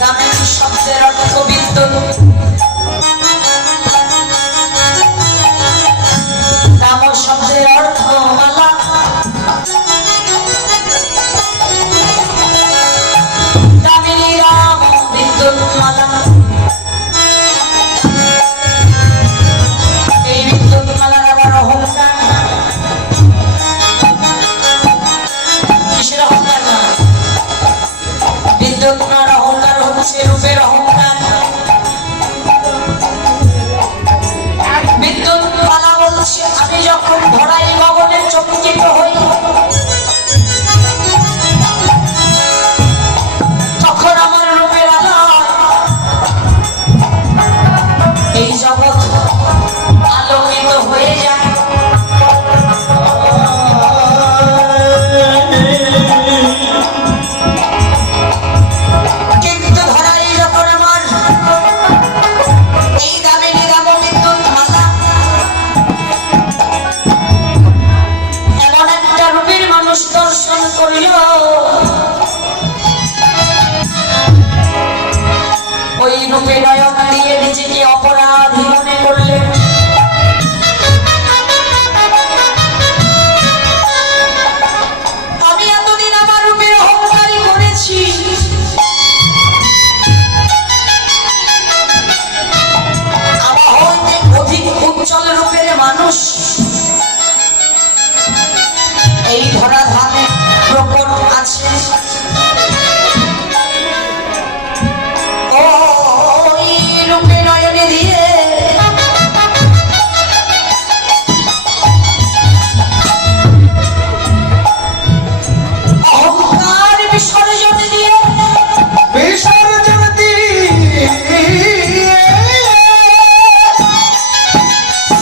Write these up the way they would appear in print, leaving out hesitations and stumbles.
দামের শব্দের অর্থ বিদ্যুৎ, দাম শব্দের অর্থ মালা, দামিনী রাম বিদ্যুৎ মালা। এই বিদ্যুৎ মালার আবার অহংকার, কিসের অহংকার না? বিদ্যুৎ মালার অহংকার হচ্ছে রূপের অহংকার। বিদ্যুৎ মালা বলছে আমি যখন ধরাই গগনে চমকিত হই, তখন আমার রূপের আলোয় এই জগৎ আলোকিত হয়ে যায়। কিন্তু ধরাই যখন আমার এই দামিনী দাম বিদ্যুৎ মালা এমন একটা রূপের মানুষ দর্শন করিল, ওই রূপে নয়ন দিয়ে নিজেকে অপরাধী মনে করলেন। আমি এতদিন আমার রূপের অহংকারী করেছি, আমার হইতে অধিক উজ্জ্বল রূপের মানুষ এই ধরাধামে প্রকট আছে। ওই রূপে নয়নে দিয়ে অহংকার বিসর্জন দিয়ে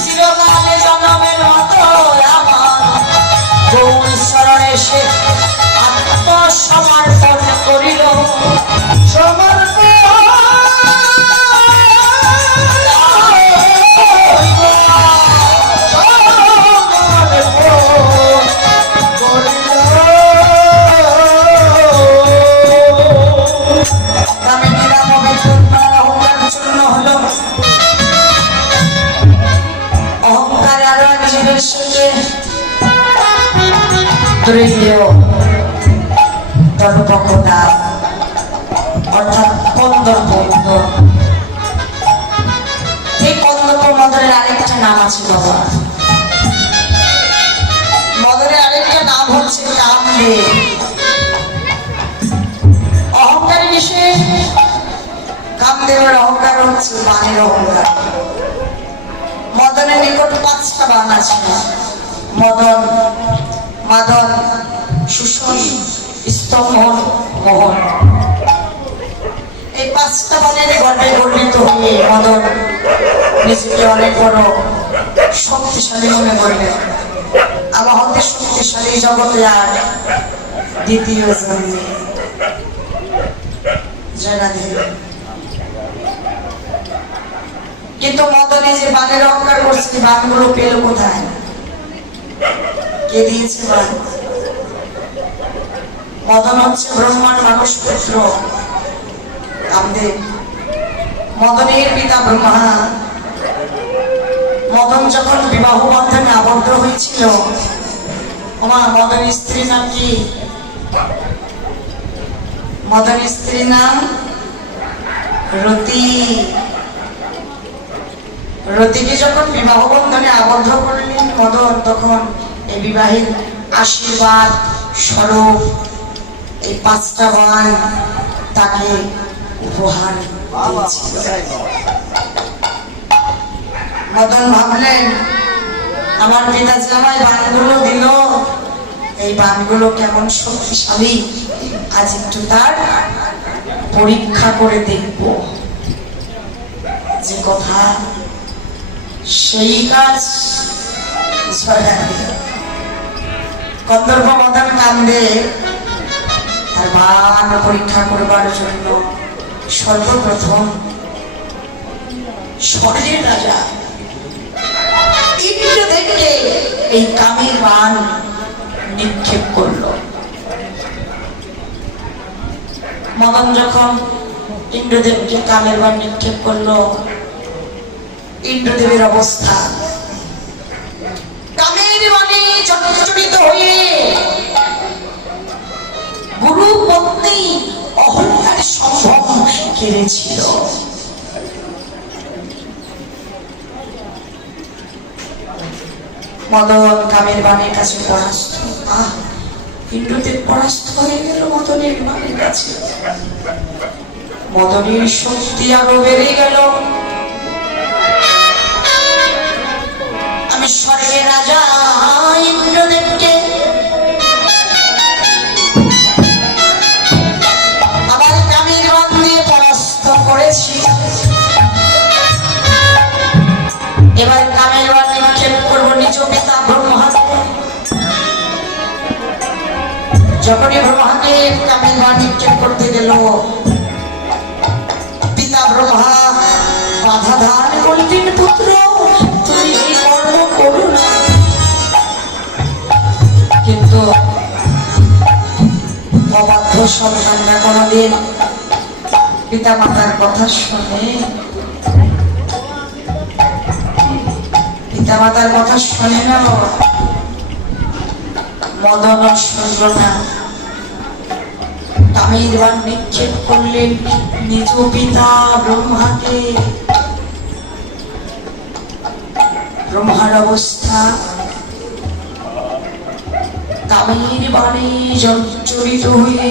চিরকালে জন্মের মতো আমার গৌর শরণে সে আত্মসমর্পণ করিল। অহংকার আরো একজনের সঙ্গে ধর্মপক্ষতা অর্থাৎ কন্দর্প। এই কন্দর্প মদনের আরেকটা নাম আছে বাবা, মদনের আরেকটা নাম হচ্ছে কামদেব। অহংকারী বিষয়ে কামদেবের অহংকার হচ্ছে বাণের অহংকার। মদনের নিকট 5টা বাণ আছে, মদন, মাদন, সুষণ, স্তম্ভন, মোহন। এই 5টা বাণের গণ্ডে গণ্ডিত হয়ে মদন নিজেকে অনেক বড় শক্তিশালী মনে করলেন। আমার হতে শক্তিশালী জগতে আর দ্বিতীয় জন্মে জায়গা দিলেন। কিন্তু মদনে যে বাণের অহংকার করছে, বাণগুলো পেল কোথায়? কে দিয়েছে বাণ? মদন হচ্ছে ব্রহ্মার মানুষ পুত্র কামদেব, মদনের পিতা ব্রহ্মা। মদন যখন বিবাহ বন্ধনে আবদ্ধ হয়েছিল, মদনের স্ত্রীর নাম কি? মদনের স্ত্রীর নাম রতি। রতিকে যখন বিবাহ বন্ধনে আবদ্ধ করলেন মদন, তখন এই বিবাহের আশীর্বাদ স্বরূপ এই 5টা বাণ তাকে উপহার দিয়েছিল। মদন ভাবলেন আমার পিতা যে আমায় বাণগুলো দিল, এই বাণগুলো কেমন শক্তিশালী, আজ একটু তার পরীক্ষা করে দেখব। যে কথা সেই কাজ। কন্দর্প মদন কামদেব তার বাণ পরীক্ষা করবার জন্য সর্বপ্রথম স্বর্গের রাজা ইন্দ্রদেবকে এই কামের বাণ নিক্ষেপ করলো। মদন যখন ইন্দ্রদেবকে কামের বাণ নিক্ষেপ করলো, ইন্দ্রদেবের অবস্থা কামের বাণে জর্জরিত হয়ে গুরু পত্নী অহল্যার সম্ভব কেড়েছিল। মদন কামের বাণের কাছে পরাস্ত। ইন্দ্রদেব পরাস্ত হয়ে গেল মদনের বাণের কাছে। মদনের শক্তি আরো বেড়ে গেল। আমি স্বর্গের রাজা ইন্দ্রদেবকে আবার কামের বাণ দিয়ে পরাস্ত করেছি। এবার কামের বাণ নিক্ষেপ করবো নিজ পিতা ব্রহ্মাকে। যখনই ব্রহ্মাকে কামের বাণ নিক্ষেপ করতে গেল, পিতা ব্রহ্মা বাধা দান করলেন, পুত্র তুমি এই কর্ম করো না। কিন্তু অবাধ্য সন্তানরা কোনদিন পিতা মাতার কথা শুনে? পিতা মাতার কথা শুনে না। মদন শুনল না। কামের বাণ নিক্ষেপ করলেন নিজ পিতা ব্রহ্মাকে। ব্রহ্মার অবস্থা কামের বাণে জর্জরিত হয়ে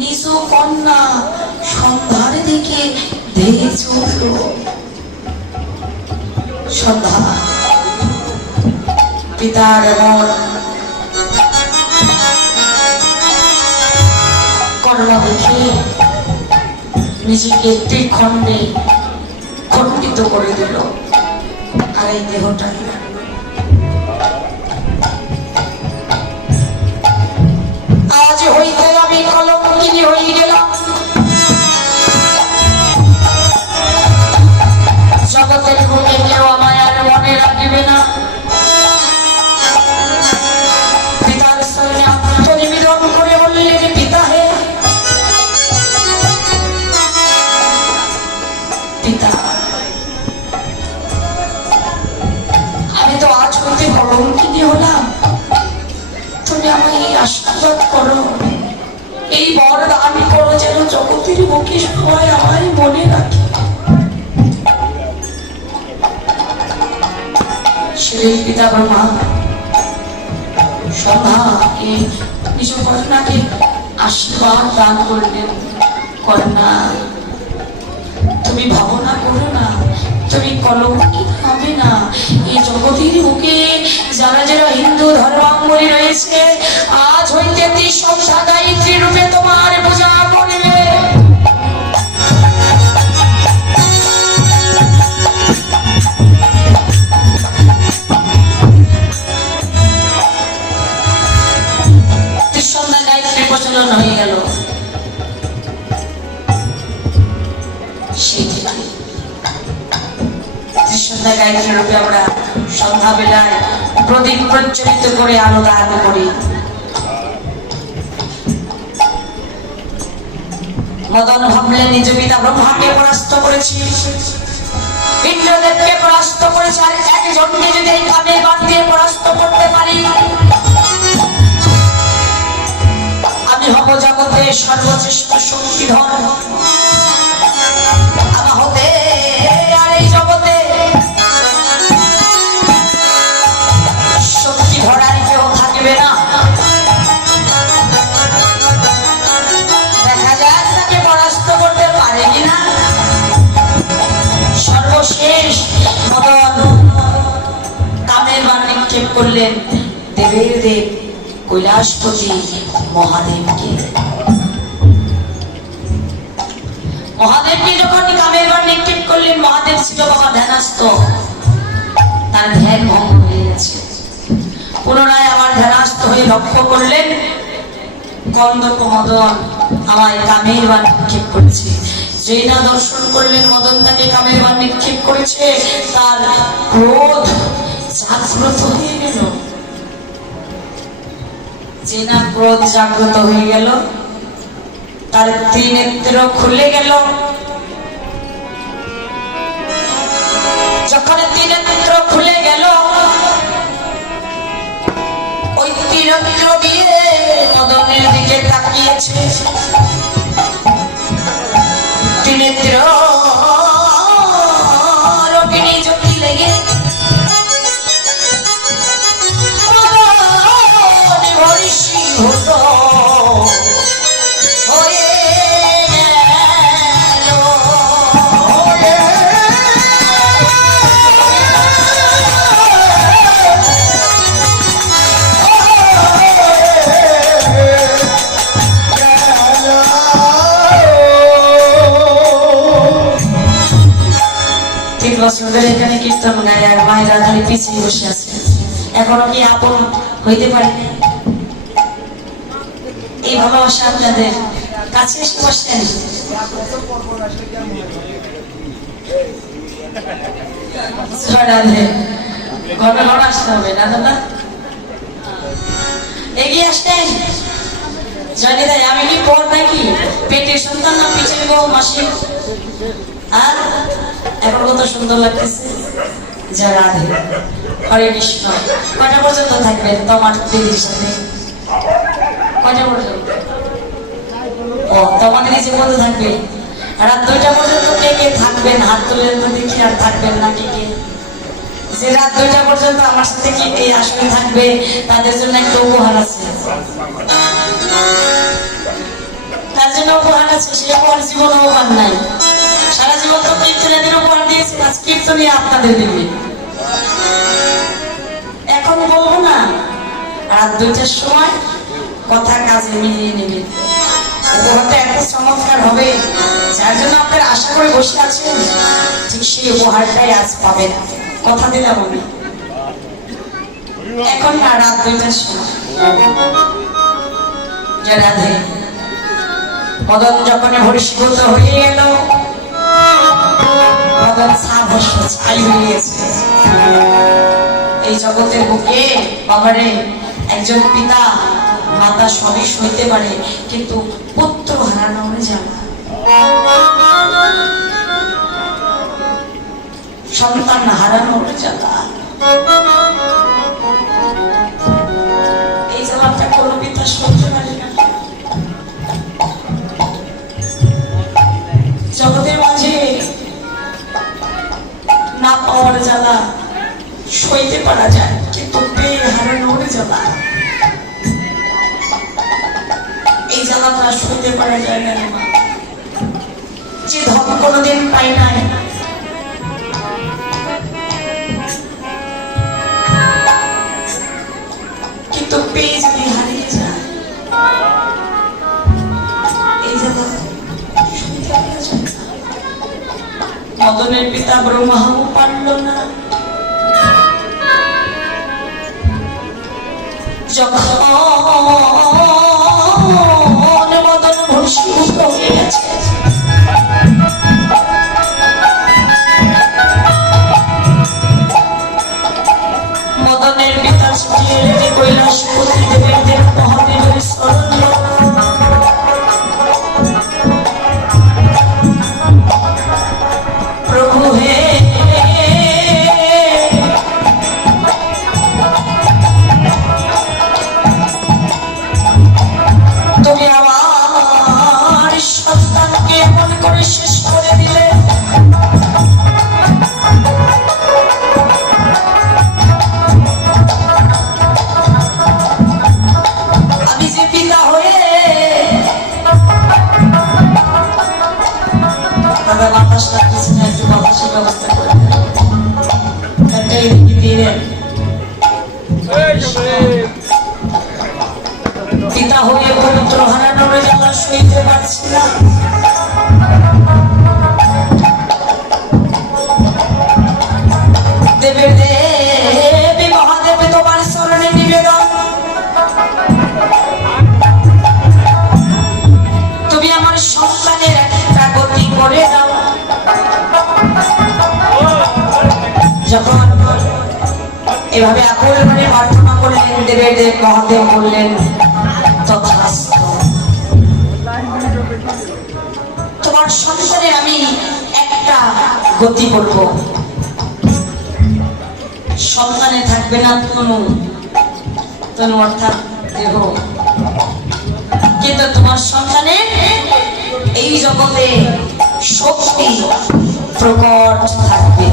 নিজ কন্যা সন্ধ্যার দিকে ধেয়ে চলল। সন্ধ্যা পিতার এমন কর্ম দেখে নিজেকে ত্রিখণ্ডে খণ্ডিত করে দিল। আর এই দেহটা আজ হইতে আমি কলঙ্কিনী হয়ে গেলাম। জগতের বুকে কেউ আমায় আর মনে রাখিবে না। পিতার সামনে আত্মনিবেদন করে বললেন, পিতা হে, পিতা আমি তো আজ হইতে কলঙ্কিনী হলাম। তুমি আমায় এই আশীর্বাদ করো, এই বরদান করো যেন জগতের বুকে সবাই আমায় মনে রাখে। সেই পিতা ব্রহ্মা সন্ধ্যাকে নিজ কন্যাকে আশীর্বাদ দান করলেন। কন্যা তুমি ভাবনা করো না, তুমি কলঙ্কিত হবে না। এই জগতের বুকে যারা যারা হিন্দু ধর্মাবলম্বী রয়েছে, আজ হইতে ত্রিসন্ধ্যা গায়ত্রী রূপে তোমার পূজা করবে। ত্রিসন্ধ্যা গায়ত্রী প্রচলন হয়ে গেল। সেই ত্রিসন্ধ্যা গায়ত্রী রূপে আমরা সন্ধ্যা বেলায় প্রদীপ প্রজ্বলিত করে আলো দান করি। মদন ভাবলেন নিজ পিতা ব্রহ্মাকে পরাস্ত করেছি, ইন্দ্রদেবকে পরাস্ত করেছি, আর একজনকে যদি এই কামের বাণ দিয়ে পরাস্ত করতে পারি, আমি হব জগতের সর্বশ্রেষ্ঠ শক্তিধর। আমার হতে আর এই জগতে শক্তি ধরার কেউ থাকবে না। দেখা যাক তাকে পরাস্ত করতে পারে কিনা। সর্বশেষ মদন কামের বাণ নিক্ষেপ করলেন দেবের দেব কৈলাসপতি মহাদেবকে। মহাদেবকে যখন কামের বাণ নিক্ষেপ করলেন, মহাদেব ছিল বাবা ধ্যানস্থ। তার ধ্যান ভঙ্গ হয়ে গেছে। পুনরায় আবার ধ্যানস্থ হয়ে লক্ষ্য করলেন কন্দর্প মদন আমায় কামের বাণ নিক্ষেপ করেছে। যেই না দর্শন করলেন মদন তাকে কামের বাণ নিক্ষেপ করেছে, তার ক্রোধ জাগ্রত হয়ে গেল। যে না ক্রোধ জাগ্রত হয়ে গেল, তার ত্রিনেত্র খুলে গেল। যখন ত্রিনেত্র খুলে গেল, ওই ত্রিনেত্র দিয়ে মদনের দিকে তাকিয়েছে। ত্রিনেত্র রোগিণী জ্যোতি লেগে হতো এখানে কীর্তন গায় আর মায়ের রাধারে পিছিয়ে বসে আছে। এখনো কি আপন হইতে পারে? এই ভালোবাসা আপনাদের কাছে এসে বসেন। ঘন ঘন আসতে হবে না দাদা, এগিয়ে আসতেন। জানি তাই আমি কি পর নাকি পেটের সন্তান না পিছিয়ে বউ মাসি? আর এখন কত সুন্দর লাগতেছে। যা রাধে, হরে কৃষ্ণ। কয়টা পর্যন্ত থাকবেন তোমার দিদির সাথে? কয়টা পর্যন্ত? ও তোমাদের এই যে বন্ধু থাকবে রাত 2টা পর্যন্ত। কে কে থাকবেন হাত তুলেন তো দেখি। আর থাকবেন না কে কে? যে রাত 2টা পর্যন্ত আমার সাথে কি এই আসলে থাকবে তাদের জন্য একটা উপহার আছে। তার জন্য উপহার আছে, সে উপহার জীবনে উপহার নাই। সারা জীবন তো কীর্তনের উপহার দিয়েছি, আজ কীর্তনই আপনাদের দিবে। এখন বলবো না, রাত 2টার সময় কথা কাজে মিলিয়ে নেবে। উপহারটা এত চমৎকার হবে, যার জন্য আপনারা আশা করে বসে আছেন, ঠিক সেই উপহারটাই আজ পাবেন। কথা দিলাম আমি। এখন না, রাত 2টার সময়। রাধে মদন যখন হরিষ্কৃত হয়ে গেল, মদন ছাই হয়েছে এই জগতের বুকে। বাবারে, একজন পিতা মাতা সবই সইতে পারে, কিন্তু পুত্র হারানো জ্বালা, সন্তান হারানোর জ্বালা, এই জ্বালাটা কোনো পিতা সহ্য পারে না। জগতের মাঝে না পাওয়ার জ্বালা সইতে পারা যায়, কিন্তু পেয়ে হারানোর জ্বালা, এই জ্বালাটা সইতে পারা যায় না। যে ধন কোনোদিন পাই নাই, কিন্তু পেয়ে যদি হারিয়ে যায়, এই জ্বালা সইতে পারা যায় না। মদনের পিতা ব্রহ্মাও পারল না। যখন মদন ভস্মীভূত হয়ে গেছে, মদনের পিতা ছুটিয়ে রেখে কৈলাসপতি দেবের মহাদেবের শরণ। প্রভু হে, তুমি আমার সন্তানকে এমন করে শেষ করে দিলে। আমি যে পিতা হয়ে দাদা বাতাস লাগতেছে না, একটু বাতাসের ব্যবস্থা করে পিতা হয়ে পবিত্র হারানোর জ্বালা সইতে পারছি না। দেবের দেবী মহাদেবে তোমার চরণে নিবেদন, তুমি আমার সন্তানের একটা গতি করে দাও। যখন এভাবে আকুল মানে প্রার্থনা করলেন, দেবের দেব মহাদেব বললেন তথাস্তু। সন্তানের আমি একটা গতি বলবো, সন্তানে থাকবে না তনু, তনু অর্থাৎ দেহ, কিন্তু তোমার সন্তানের এই জগতে শক্তি প্রকট থাকবে।